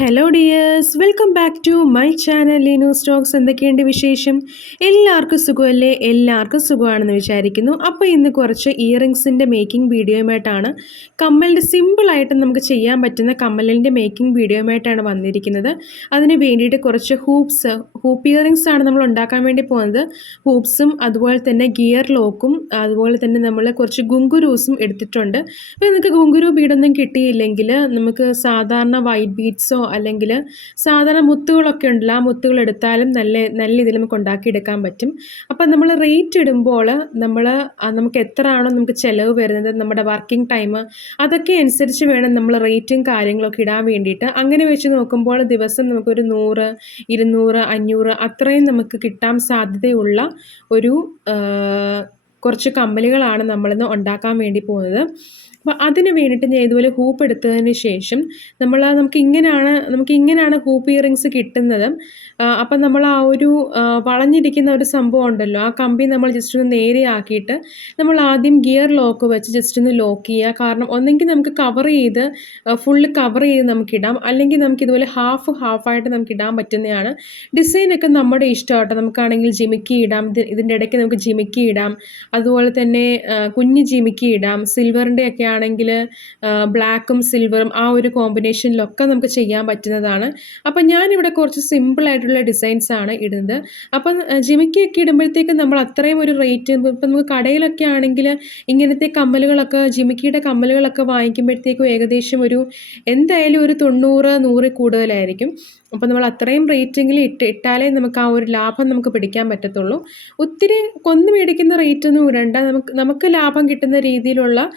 Hello dears, welcome back to my channel Leenu Stokes. എന്തൊക്കെയുണ്ട് വിശേഷം? എല്ലാവർക്കും സുഖമല്ലേ? എല്ലാവർക്കും സുഖമാണെന്ന് വിചാരിക്കുന്നു. അപ്പോൾ ഇന്ന് കുറച്ച് ഇയറിങ്സിൻ്റെ മേക്കിംഗ് വീഡിയോയുമായിട്ടാണ്, കമ്മലിൻ്റെ സിമ്പിളായിട്ട് നമുക്ക് ചെയ്യാൻ പറ്റുന്ന കമ്മലിൻ്റെ മേക്കിംഗ് വീഡിയോയുമായിട്ടാണ് വന്നിരിക്കുന്നത്. അതിന് വേണ്ടിയിട്ട് കുറച്ച് ഹൂപ്പ് ഇയറിങ്സ് ആണ് നമ്മൾ ഉണ്ടാക്കാൻ വേണ്ടി പോകുന്നത്. ഹൂപ്സും അതുപോലെ തന്നെ ഗിയർ ലോക്കും അതുപോലെ തന്നെ നമ്മൾ കുറച്ച് ഗുങ്കുരൂസും എടുത്തിട്ടുണ്ട്. അപ്പോൾ നിങ്ങൾക്ക് ഗുങ്കുരു ബീഡൊന്നും കിട്ടിയില്ലെങ്കിൽ നമുക്ക് സാധാരണ വൈറ്റ് ബീഡ്സോ അല്ലെങ്കിൽ സാധാരണ മുത്തുകളൊക്കെ ഉണ്ടല്ലോ, ആ മുത്തുകൾ എടുത്താലും നല്ല ഇതിൽ നമുക്ക് ഉണ്ടാക്കിയെടുക്കാൻ പറ്റും. അപ്പം നമ്മൾ റേറ്റ് ഇടുമ്പോൾ നമുക്ക് എത്ര ആണോ നമുക്ക് ചിലവ് വരുന്നത്, നമ്മുടെ വർക്കിംഗ് ടൈം, അതൊക്കെ അനുസരിച്ച് വേണം നമ്മൾ റേറ്റും കാര്യങ്ങളൊക്കെ ഇടാൻ വേണ്ടിയിട്ട്. അങ്ങനെ വെച്ച് നോക്കുമ്പോൾ ദിവസം നമുക്കൊരു 100, 200, 500 അത്രയും നമുക്ക് കിട്ടാൻ സാധ്യതയുള്ള ഒരു കുറച്ച് കമ്മലുകളാണ് നമ്മളിന്ന് ഉണ്ടാക്കാൻ വേണ്ടി പോകുന്നത്. അപ്പോൾ അതിന് വേണ്ടിയിട്ട് ഞാൻ ഇതുപോലെ ഹൂപ്പ് എടുത്തതിന് ശേഷം നമുക്ക് ഇങ്ങനെയാണ് ഹൂപ്പ് ഇയറിങ്സ് കിട്ടുന്നത്. അപ്പം നമ്മൾ ആ ഒരു വളഞ്ഞിരിക്കുന്ന ഒരു സംഭവം ഉണ്ടല്ലോ, ആ കമ്പി നമ്മൾ ജസ്റ്റ് ഒന്ന് നേരെയാക്കിയിട്ട് നമ്മൾ ആദ്യം ഗിയർ ലോക്ക് വെച്ച് ജസ്റ്റ് ഒന്ന് ലോക്ക് ചെയ്യുക. കാരണം ഒന്നെങ്കിൽ നമുക്ക് ഫുള്ള് കവർ ചെയ്ത് നമുക്കിടാം, അല്ലെങ്കിൽ നമുക്കിതുപോലെ ഹാഫായിട്ട് നമുക്ക് ഇടാൻ പറ്റുന്നതാണ്. ഡിസൈനൊക്കെ നമ്മുടെ ഇഷ്ടമാട്ടോ. നമുക്കാണെങ്കിൽ ജിമിക്കി ഇടാം, ഇതിൻ്റെ ഇടയ്ക്ക് നമുക്ക് ജിമിക്കി ഇടാം, അതുപോലെ തന്നെ കുഞ്ഞ് ജിമിക്കി ഇടാം. സിൽവറിൻ്റെ ഒക്കെ ആണെങ്കിൽ ബ്ലാക്കും സിൽവറും ആ ഒരു കോമ്പിനേഷനിലൊക്കെ നമുക്ക് ചെയ്യാൻ പറ്റുന്നതാണ്. അപ്പം ഞാനിവിടെ കുറച്ച് സിമ്പിളായിട്ടുള്ള ഡിസൈൻസ് ആണ് ഇടുന്നത്. അപ്പം ജിമിക്കിയൊക്കെ ഇടുമ്പോഴത്തേക്കും നമ്മൾ അത്രയും ഒരു റേറ്റ്, ഇപ്പം നമുക്ക് കടയിലൊക്കെ ആണെങ്കിൽ ഇങ്ങനത്തെ ജിമിക്കിയുടെ കമ്മലുകളൊക്കെ വാങ്ങിക്കുമ്പോഴത്തേക്കും ഏകദേശം എന്തായാലും ഒരു 90-100 കൂടുതലായിരിക്കും. അപ്പോൾ നമ്മൾ അത്രയും റേറ്റെങ്കിൽ ഇട്ടാലേ നമുക്ക് ആ ഒരു ലാഭം നമുക്ക് പിടിക്കാൻ പറ്റത്തുള്ളൂ. ഒത്തിരി കൊന്നു മേടിക്കുന്ന റേറ്റൊന്നും ഇടണ്ട. നമുക്ക് ലാഭം കിട്ടുന്ന രീതിയിലുള്ള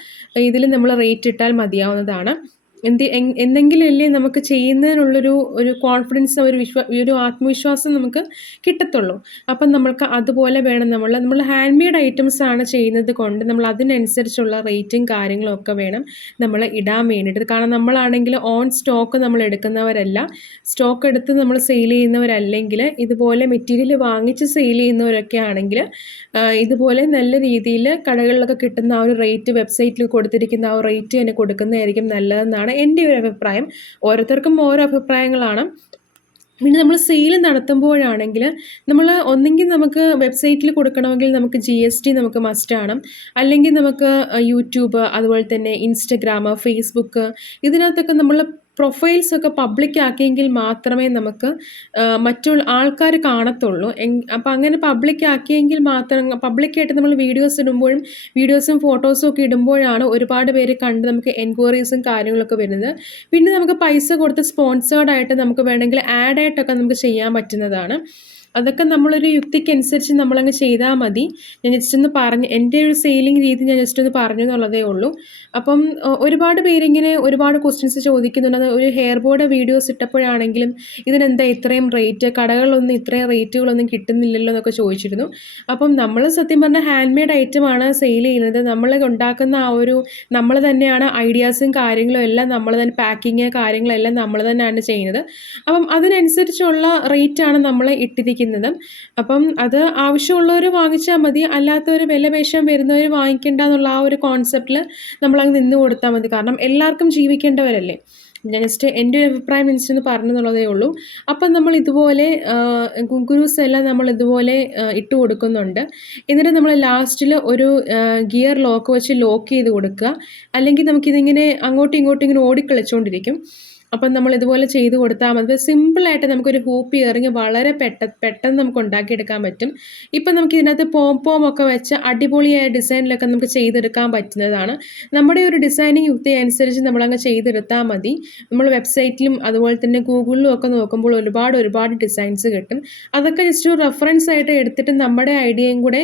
ഇതിൽ നമ്മൾ റേറ്റ് ഇട്ടാൽ മതിയാവുന്നതാണ്. എന്തെങ്കിലല്ലേ നമുക്ക് ചെയ്യുന്നതിനുള്ളൊരു കോൺഫിഡൻസ്, ഒരു ആത്മവിശ്വാസം നമുക്ക് കിട്ടത്തുള്ളൂ. അപ്പം നമ്മൾക്ക് അതുപോലെ വേണം. നമ്മൾ ഹാൻഡ് മെയ്ഡ് ഐറ്റംസ് ആണ് ചെയ്യുന്നത് കൊണ്ട് നമ്മൾ അതിനനുസരിച്ചുള്ള റേറ്റും കാര്യങ്ങളും ഒക്കെ വേണം നമ്മൾ ഇടാൻ വേണ്ടിയിട്ട്. കാരണം നമ്മളാണെങ്കിൽ ഓൺ സ്റ്റോക്ക് നമ്മൾ എടുക്കുന്നവരല്ല. സ്റ്റോക്ക് എടുത്ത് നമ്മൾ സെയിൽ ചെയ്യുന്നവരല്ലെങ്കിൽ, ഇതുപോലെ മെറ്റീരിയൽ വാങ്ങിച്ച് സെയിൽ ചെയ്യുന്നവരൊക്കെ ആണെങ്കിൽ ഇതുപോലെ നല്ല രീതിയിൽ കടകളിലൊക്കെ കിട്ടുന്ന ആ ഒരു റേറ്റ്, വെബ്സൈറ്റിൽ കൊടുത്തിരിക്കുന്ന ആ ഒരു റേറ്റ് തന്നെ കൊടുക്കുന്നതായിരിക്കും നല്ലതെന്നാണ് എൻ്റെ ഒരു അഭിപ്രായം. ഓരോരുത്തർക്കും ഓരോ അഭിപ്രായങ്ങളാണ്. പിന്നെ നമ്മൾ സെയിൽ നടത്തുമ്പോഴാണെങ്കിൽ ഒന്നെങ്കിൽ നമുക്ക് വെബ്സൈറ്റിൽ കൊടുക്കണമെങ്കിൽ നമുക്ക് GST നമുക്ക് മസ്റ്റാണ്. അല്ലെങ്കിൽ നമുക്ക് യൂട്യൂബ്, അതുപോലെ തന്നെ ഇൻസ്റ്റഗ്രാം, ഫേസ്ബുക്ക്, ഇതിനകത്തൊക്കെ നമ്മൾ പ്രൊഫൈൽസൊക്കെ പബ്ലിക് ആക്കിയെങ്കിൽ മാത്രമേ നമുക്ക് മറ്റുള്ള ആൾക്കാർ കാണത്തുള്ളൂ. അപ്പം അങ്ങനെ പബ്ലിക് ആക്കിയെങ്കിൽ മാത്രം, പബ്ലിക്കായിട്ട് നമ്മൾ വീഡിയോസും ഫോട്ടോസും ഒക്കെ ഇടുമ്പോഴാണ് ഒരുപാട് പേര് കണ്ട് നമുക്ക് എൻക്വയറീസും കാര്യങ്ങളൊക്കെ വരുന്നത്. പിന്നെ നമുക്ക് പൈസ കൊടുത്ത് സ്പോൺസേർഡായിട്ട് നമുക്ക് വേണമെങ്കിൽ ആഡായിട്ടൊക്കെ നമുക്ക് ചെയ്യാൻ പറ്റുന്നതാണ്. അതൊക്കെ നമ്മളൊരു യുക്തിക്കനുസരിച്ച് നമ്മളങ്ങ് ചെയ്താൽ മതി. ഞാൻ ജസ്റ്റ് ഒന്ന് എൻ്റെ ഒരു സെയിലിംഗ് രീതി ഞാൻ ജസ്റ്റ് ഒന്ന് പറഞ്ഞു എന്നുള്ളതേ ഉള്ളൂ. അപ്പം ഒരുപാട് പേരിങ്ങനെ ഒരുപാട് ക്വസ്റ്റ്യൻസ് ചോദിക്കുന്നുണ്ട്. അത് ഒരു ഹെയർ ബോയുടെ വീഡിയോസ് ഇട്ടപ്പോഴാണെങ്കിലും ഇതിനെന്താ ഇത്രയും റേറ്റ്, കടകളിലൊന്നും ഇത്രയും റേറ്റുകളൊന്നും കിട്ടുന്നില്ലല്ലോ എന്നൊക്കെ ചോദിച്ചിരുന്നു. അപ്പം നമ്മൾ സത്യം പറഞ്ഞാൽ ഹാൻഡ് മെയ്ഡ് ഐറ്റമാണ് സെയിൽ ചെയ്യുന്നത്. നമ്മൾ ഉണ്ടാക്കുന്ന നമ്മൾ തന്നെയാണ് ഐഡിയാസും കാര്യങ്ങളും എല്ലാം നമ്മൾ തന്നെ, പാക്കിങ് കാര്യങ്ങളെല്ലാം നമ്മൾ തന്നെയാണ് ചെയ്യുന്നത്. അപ്പം അതിനനുസരിച്ചുള്ള റേറ്റാണ് നമ്മൾ ഇട്ടിരിക്കുന്നത്. അപ്പം അത് ആവശ്യമുള്ളവർ വാങ്ങിച്ചാൽ മതി, അല്ലാത്തവർ വിലപേശാൻ വരുന്നവർ വാങ്ങിക്കേണ്ട എന്നുള്ള ആ ഒരു കോൺസെപ്റ്റിൽ നമ്മളങ്ങ് നിന്ന് കൊടുത്താൽ മതി. കാരണം എല്ലാവർക്കും ജീവിക്കേണ്ടവരല്ലേ. ഞാൻ ജസ്റ്റ് എൻ്റെ ഒരു അഭിപ്രായം അനുസരിച്ച് പറഞ്ഞു എന്നുള്ളതേ ഉള്ളൂ. അപ്പം നമ്മൾ ഇതുപോലെ ഗുങ്കുരൂസ് എല്ലാം നമ്മൾ ഇതുപോലെ ഇട്ട് കൊടുക്കുന്നുണ്ട്. എന്നിട്ട് നമ്മൾ ലാസ്റ്റിൽ ഒരു ഗിയർ ലോക്ക് വെച്ച് ലോക്ക് ചെയ്ത് കൊടുക്കുക. അല്ലെങ്കിൽ നമുക്കിതിങ്ങനെ അങ്ങോട്ടും ഇങ്ങോട്ടും ഇങ്ങനെ ഓടിക്കളിച്ചുകൊണ്ടിരിക്കും. അപ്പം നമ്മൾ ഇതുപോലെ ചെയ്ത് കൊടുത്താൽ മതി. സിമ്പിളായിട്ട് നമുക്കൊരു ഹൂപ്പ് ഇയറിങ് വളരെ പെട്ടെന്ന് നമുക്ക് ഉണ്ടാക്കിയെടുക്കാൻ പറ്റും. ഇപ്പം നമുക്ക് ഇതിനകത്ത് പോംപോമൊക്കെ വെച്ച് അടിപൊളിയായ ഡിസൈനിലൊക്കെ നമുക്ക് ചെയ്തെടുക്കാൻ പറ്റുന്നതാണ്. നമ്മുടെ ഒരു ഡിസൈനിങ് യുക്തി അനുസരിച്ച് നമ്മളങ്ങ് ചെയ്തെടുത്താൽ മതി. നമ്മൾ വെബ്സൈറ്റിലും അതുപോലെ തന്നെ ഗൂഗിളിലും ഒക്കെ നോക്കുമ്പോൾ ഒരുപാട് ഡിസൈൻസ് കിട്ടും. അതൊക്കെ ജസ്റ്റ് ഒരു റെഫറൻസ് ആയിട്ട് എടുത്തിട്ട് നമ്മുടെ ഐഡിയയും കൂടെ,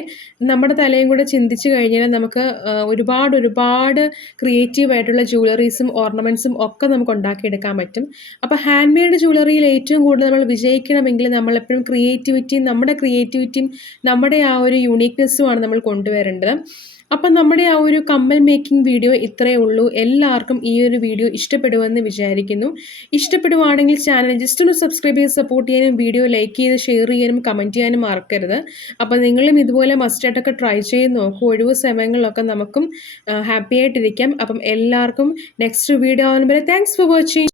നമ്മുടെ തലയും കൂടെ ചിന്തിച്ച് കഴിഞ്ഞാൽ നമുക്ക് ഒരുപാട് ക്രിയേറ്റീവായിട്ടുള്ള ജ്വല്ലറീസും ഓർണമെൻറ്റ്സും ഒക്കെ നമുക്ക് ഉണ്ടാക്കിയെടുക്കാൻ പറ്റും. അപ്പോൾ ഹാൻഡ് മെയ്ഡ് ജ്വല്ലറിയിൽ ഏറ്റവും കൂടുതൽ നമ്മൾ വിജയിക്കണമെങ്കിൽ നമ്മളെപ്പോഴും നമ്മുടെ ക്രിയേറ്റിവിറ്റിയും നമ്മുടെ ആ ഒരു യുണീക്നെസ്സുമാണ് നമ്മൾ കൊണ്ടുവരേണ്ടത്. അപ്പം നമ്മുടെ ആ ഒരു കമ്മൽ മേക്കിംഗ് വീഡിയോ ഇത്രയേ ഉള്ളൂ. എല്ലാവർക്കും ഈ ഒരു വീഡിയോ ഇഷ്ടപ്പെടുമെന്ന് വിചാരിക്കുന്നു. ഇഷ്ടപ്പെടുവാണെങ്കിൽ ചാനൽ ജസ്റ്റ് ഒന്ന് സബ്സ്ക്രൈബ് ചെയ്ത് സപ്പോർട്ട് ചെയ്യാനും, വീഡിയോ ലൈക്ക് ചെയ്ത് ഷെയർ ചെയ്യാനും കമൻറ്റ് ചെയ്യാനും മറക്കരുത്. അപ്പം നിങ്ങളും ഇതുപോലെ മസ്റ്റായിട്ടൊക്കെ ട്രൈ ചെയ്ത് നോക്കൂ. ഒഴിവ് സമയങ്ങളിലൊക്കെ നമുക്കും ഹാപ്പി ആയിട്ടിരിക്കാം. അപ്പം എല്ലാവർക്കും നെക്സ്റ്റ് വീഡിയോ ആവുന്നവരെ താങ്ക്സ് ഫോർ വാച്ചിങ്.